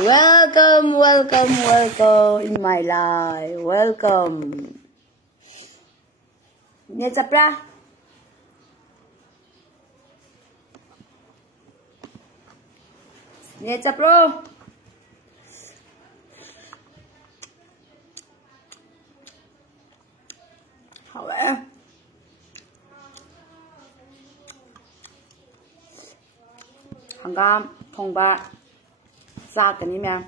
Welcome, welcome, welcome in my life. Welcome. Nghe chập ra. Nghe chập rồi. Hảo đấy. Hàng cam, thông bạc. Ra cái này mẹ.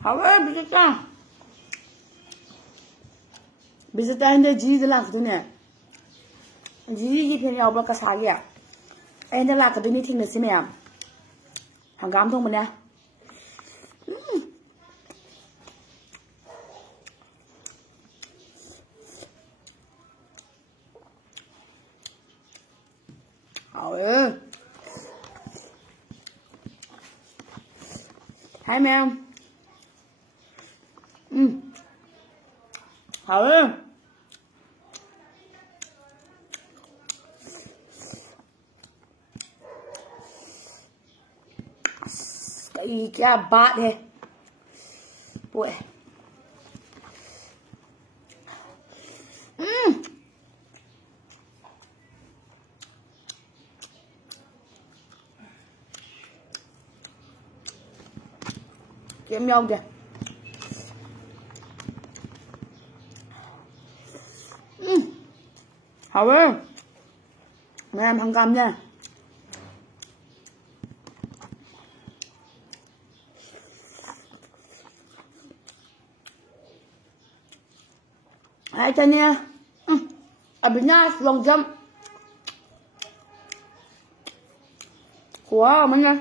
Hảo đấy, bây giờ ta. Bây giờ ta hình gì để làm cái này. Gì thì nhau bao cái sao vậy? Em đã làm cái này thì nó sẽ mẹ. Hàng cam thông bạc nè. Hảo hai mẹ em. Hảo cái क्या बात है boy. Kiếm nhau kìa. Hảo ơi. Mẹ em hàng cam nha. Hai chân nha. Ở bên nhà lòng dâm. Wow mình nha.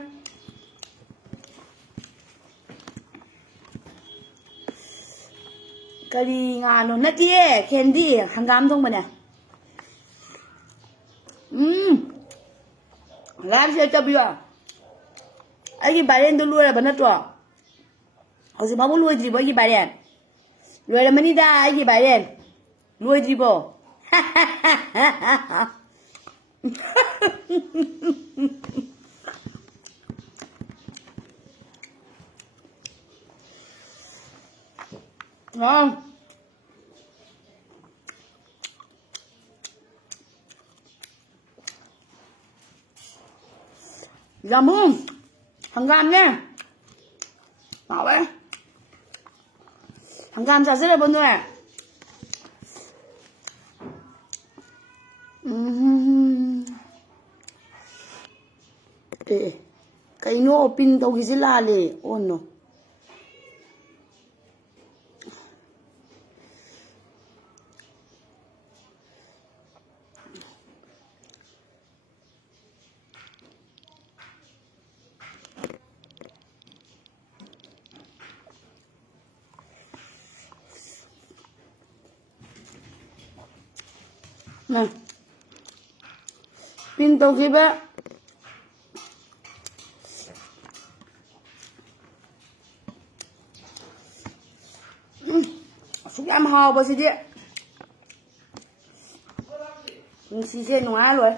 Kali nga no nati candy hàng cam thông mà nè. Làm sao cho bây giờ? Ai cái bài đen tôi lui là bắn trò. Họ sẽ bảo lui gì bởi cái bài đen. Lui là mình đã ai cái bài đen. Lui gì bộ. Ngon. Làm không? Hàng cam nhé. Bảo đấy. Hàng cam ra rất là buồn rồi. Cái nó pin đâu cái gì là lì. Oh no. Nè. Pin đâu gì bé. Sức em hò bao nhiêu vậy? Mình xì xe nói rồi.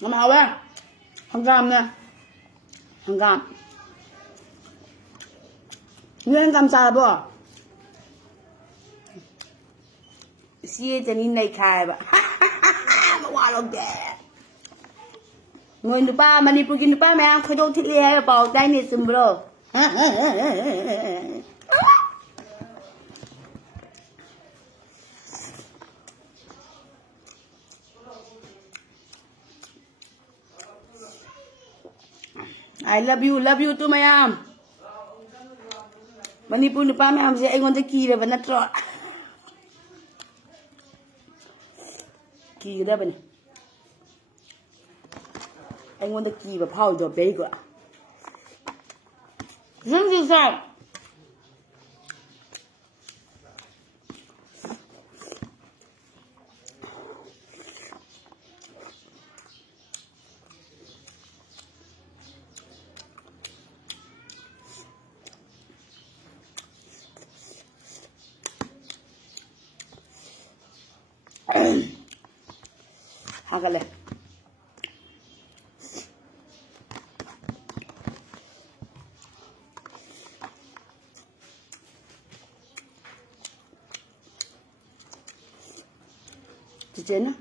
Nó hò bé. Hàng cam nè. Hàng cam. Nguyên cam sao bố? Xìa cho nên này khai bà. Mà qua lòng kẻ. Người nữ ba mà đi phụ nữ ba mẹ ăn khởi dâu thịt lì hay bảo tay này xùm bro. I love you too mày am. Manipur nữ ba mẹ am sẽ anh còn tới kỳ về vấn trọ. Kỳ đó bên này. Anh want the key but how the bagel. Dân gì sao? 阿个嘞。直接呢？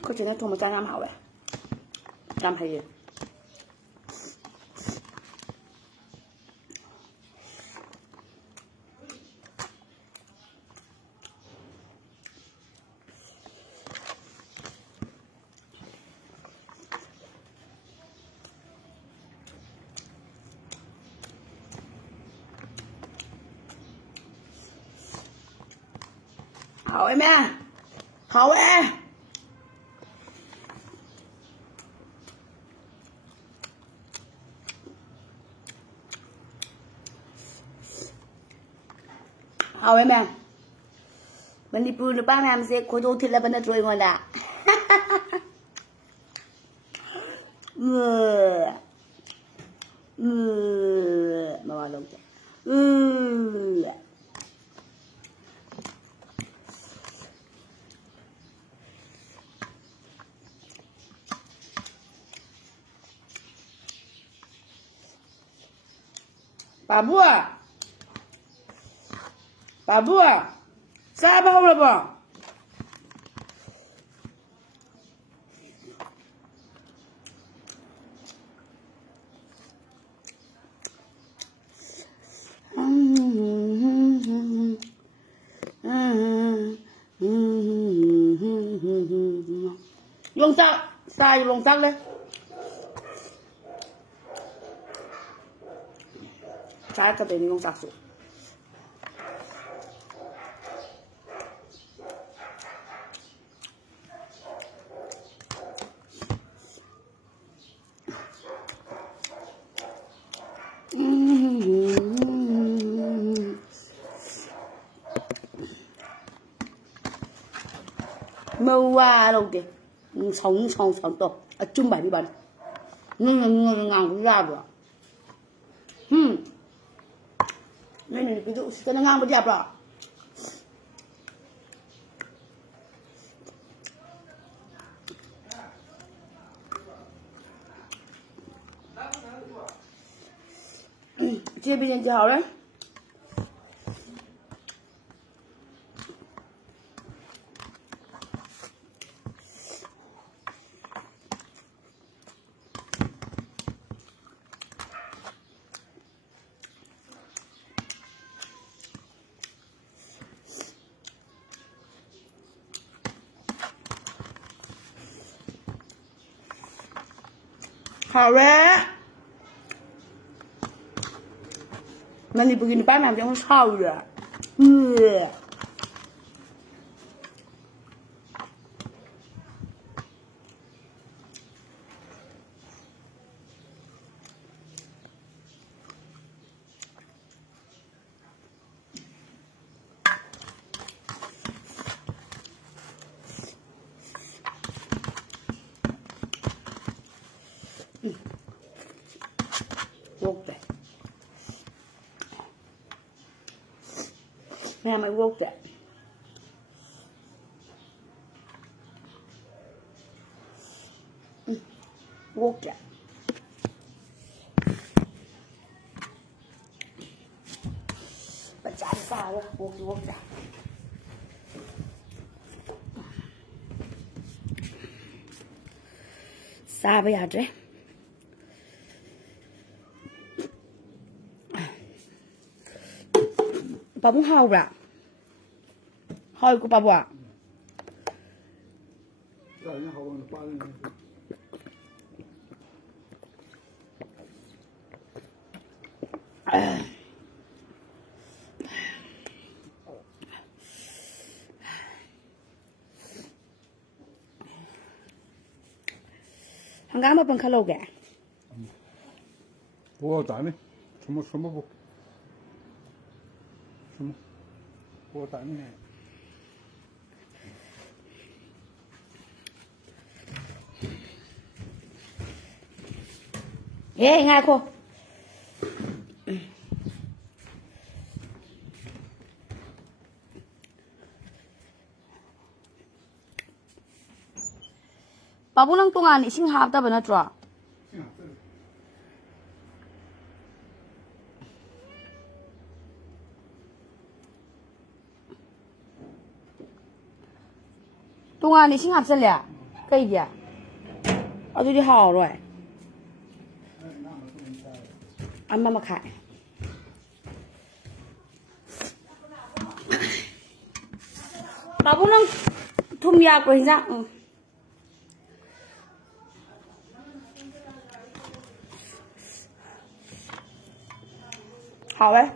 可真的多么干干好呗，干配的。好诶咩？好诶！好诶咩？วันนี้ปูนป้าแม่เสียโคตรทิลแล้วเป็นตัวเองละมาว่าลงจ้ะ爸布，啥不好了不？用啥用啥嘞？啥个别的用啥说？冇啊，老弟，冲到，中摆的吧，硬啥不？你比如跟那硬不夹不？这边就好了。好了，那你不给你爸妈讲好了，work that. แม่ไม่ work that. Work that. ประจานฟ้าเลย work that. ซาไปหาเจ้爸不好吧？好一个爸爸。Hanggang mo pang kalog eh? Oo, dami. Sumubok. Oo, dami na. Nga ako. Babu nang tungan ising hap ta bana tro. Tungan ising hap sel ya. Kai ya. Adu di hao rồi. Amma makha. Babu nang thum ya ko hinja. Hảo đấy.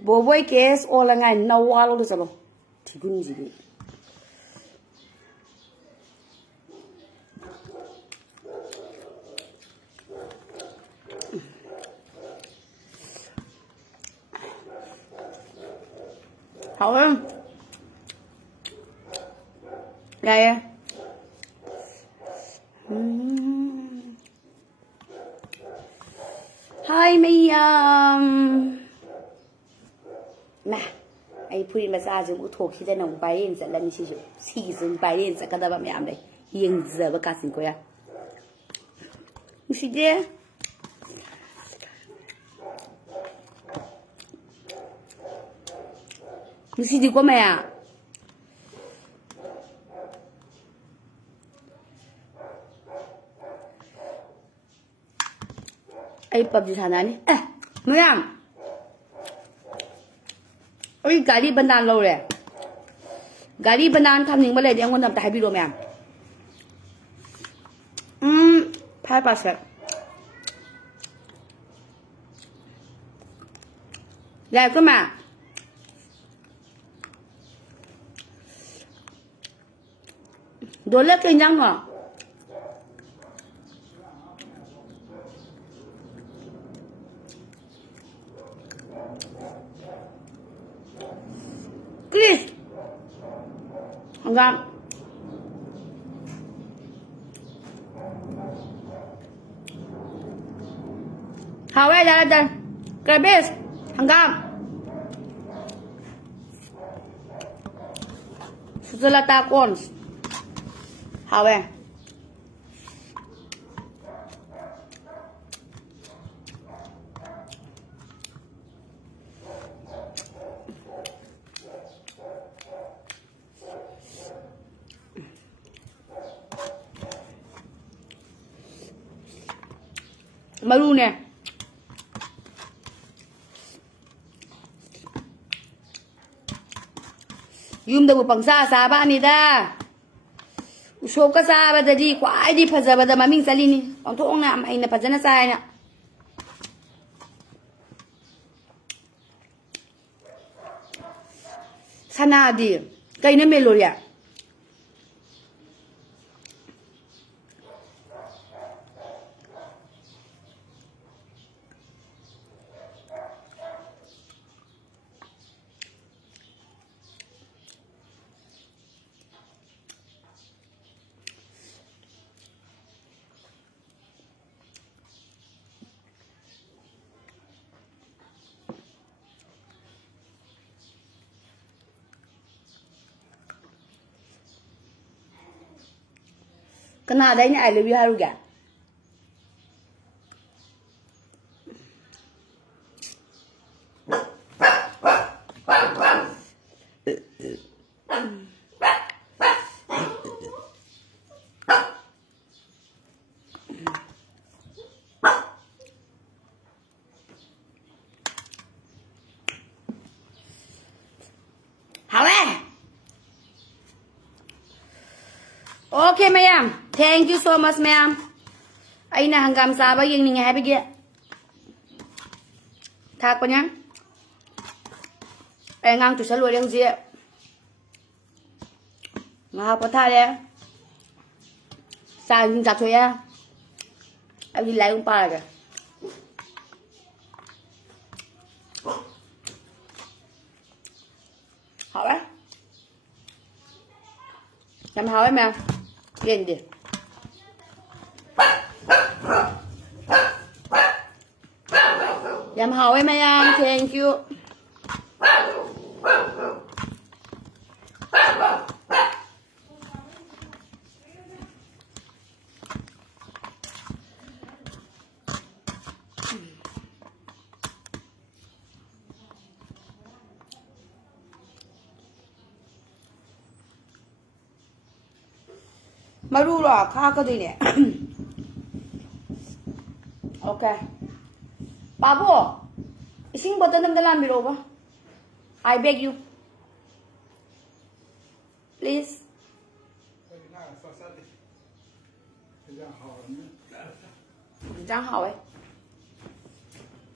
Bố bôi kes ô là ngày nấu qua luôn được sao? Thì cũng gì đi. Hảo không? Đây. Hi mi nè ai phui mà ra dùng thuộc khi ta nồng bài lên sẽ lần xì dùng bài lên sẽ cái đó bạn làm đây hiện giờ với cả sinh quay à xì chứ xì đi qua mày à ai PUBG thana ni mayam ai gari bandan lo re gari bandan tham ning ba le de ngon dam ta hai bi ro mayam 5% lại cơ mà đồ lết cái nhang à Chris không gan hào ấy ra đây cái bếp hàng gam Sulata corns hào ấy maru nè yumda bu pangsa sa ba ni da usop ka sa ba da di kwai di phaja ba da maming sali ni pang thong na mai na phajana sa na sana di kai na meloria Kena ada ini I love you haruga. Okay, ma'am. Thank you so much, ma'am. Ay na hanggang sa ba yung happy get. Thạc pa nhá. Ay ngang tu sa luar yang dia. Ngah pa tha le. Sa yung chặt thôi ya. Ay đi lại un pa kìa. Hảo đấy. Làm hảo ấy ma'am. Lên đi. Làm hảo em ơi, thank you. Maru rồi khá cái gì nè. Ok. Babu, ising bottle nam dalam biro ba? I beg you. Please. Giang hảo ấy.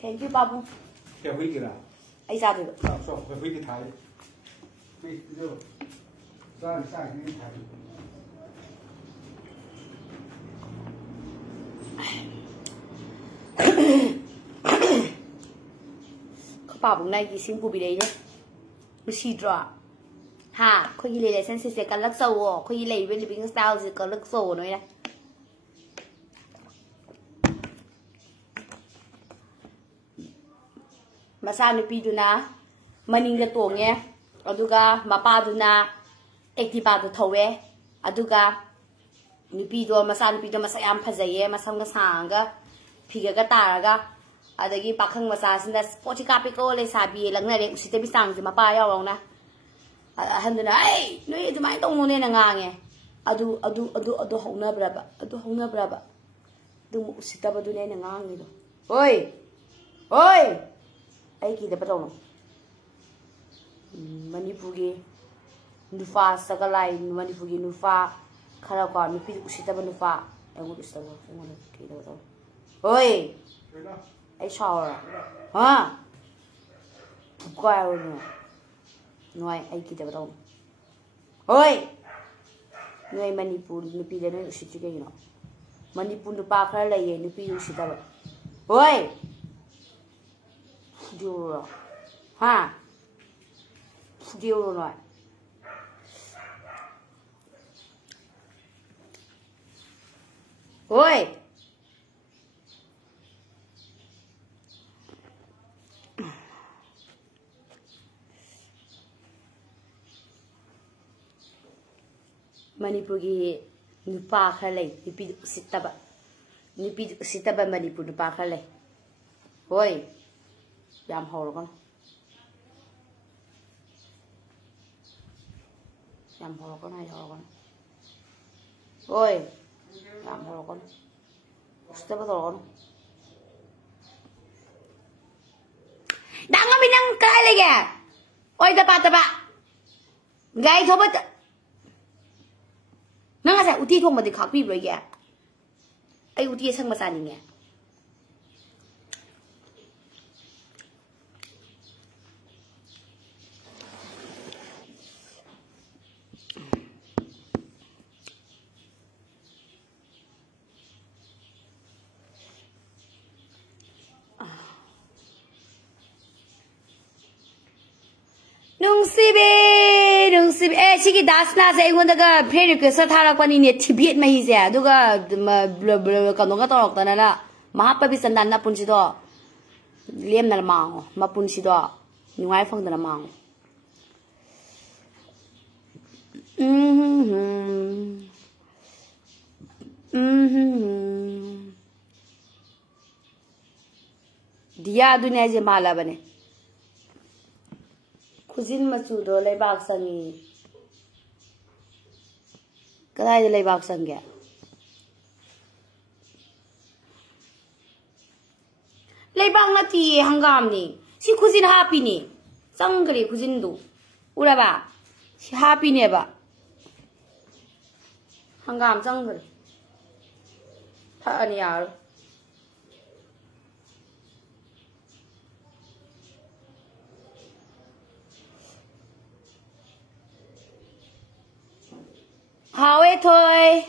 Thank you Babu. Cái huy kìa. Ai ra được? Sao cái huy cái thái. Huy đâu? Ra sai cái thái. Bà bụng này thì xin phụ bị đấy nhé. Nó xì rõ. Hả? Khôi lấy lại xem sẽ cả lắc sầu à? Khôi lấy bên living style thì có lắc sầu nói này. Masa nupi duna maning ga tonge aduga mapa duna activa du thowe aduga nupi do masa yam phajaye masam ga sanga phiga ga taraga adagi pakhang masa sinda sporty kappe ko le sabi langna re usite bi sang ji mapa yaw rong na handuna ai noi du mai tong ne na nga nge adu hongna braba du usita ba du ne na nga ngi do oi ai ki da pa dong Manipuri nufa sagalai Manipuri nufa khara kwa nupi usita ba nufa ai ngu usita ba ngu ki da dong oi ai shower ha qua rồi nói ai ki da dong oi noi Manipur nupi da noi usita ke no Manipur nupa khara lai ye nupi usita ba oi điều ha điều rồi ôi Manipuri nupa khale nupi sitaba Manipur nupa khale ôi Yam hole con. Yam hole con hay hole con. Ôi. Yam hole con. Step vào con. Đang ngắm nang cái này kìa. Ôi ta ba. Gai thôi bớt. Nang asa uti thong mà thì khác bi rồi kìa. Ai uti sang mà san nhỉ? Nung sibi eh sigi dasna se ngon daga pheri ke sa thara pani ne thibet ma hi se aduga kanu ga torok ta na ma pa bi sandan na punsi do lem na ma ma punsi do ngai phang da ma dia dunia je mala bane Kuzin machu do leibak sangi kadai leibak sangya leibak ngati hangam ni si kuzin happy ni sangri kuzin du ura ba si happy ne ba hangam sangri tha ani yar Hào thôi.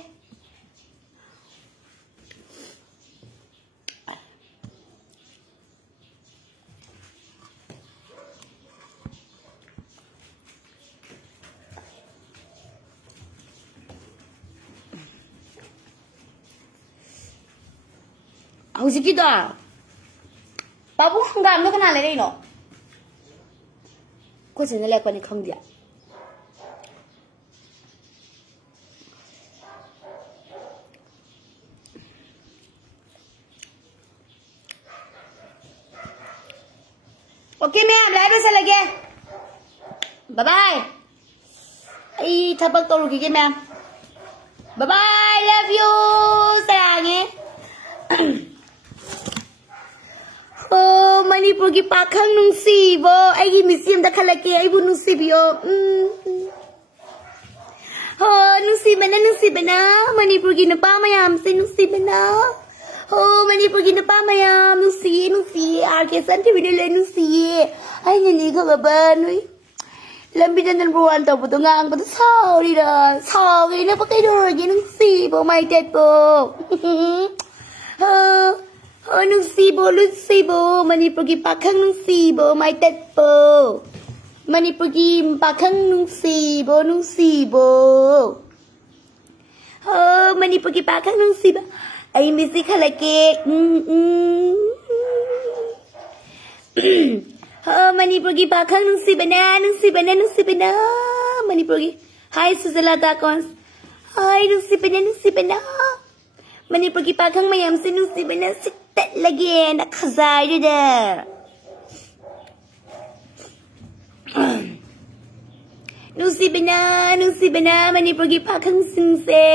How's it going? Babu hanggang no kana lere no. khôi sinh lẹ quan không địa ok mẹ lại bây giờ lagi bye bye ai thabak tolu ki mẹ bye bye love you sarangnya oh Manipur ki pakhang nungsibo ai gi museum da khalake ai bu nungsibiyo oh nungsibana Manipur ki napa mayam se nungsibana oh Manipur ki napa mayam nungsi arke santi video le nungsi ai ni ko baban oi lambi dan ruan to bu ngang bu sauri da sauri na pakai do gi nungsibo mai tet bo oh nungsibo Manipur ki pakhang nungsibo mai tet bo Manipur ki pakhang nungsibo oh Manipur ki pakhang nungsibo ai misi khalake oh Manipur ki pakhang nungsibana Manipur ki hai Sujalata cons hai nungsibana Manipur ki pakhang mayam se nungsibana sitat lagi nak khazai dah nungsibana Manipur ki pakhang singse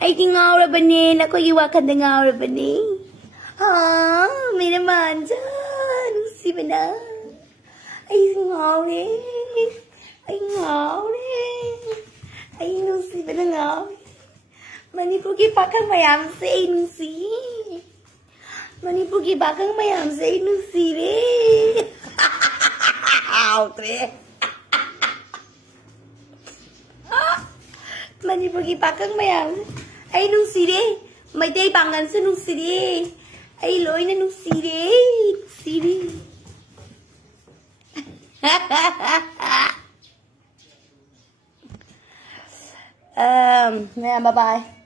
ai ki ngau ra bani la ko yi wa khan de ngau ra bani ha mere manja nungsibana ai ngau ne ai nungsibana ngau Manipur ki pakhang mayam se nungsi Manipur ki pakhang mayam se nungsi re outre Manipur ki pakhang mayam ai nungsi re mai dei bangan se nungsi re ai loi na nungsi re bye bye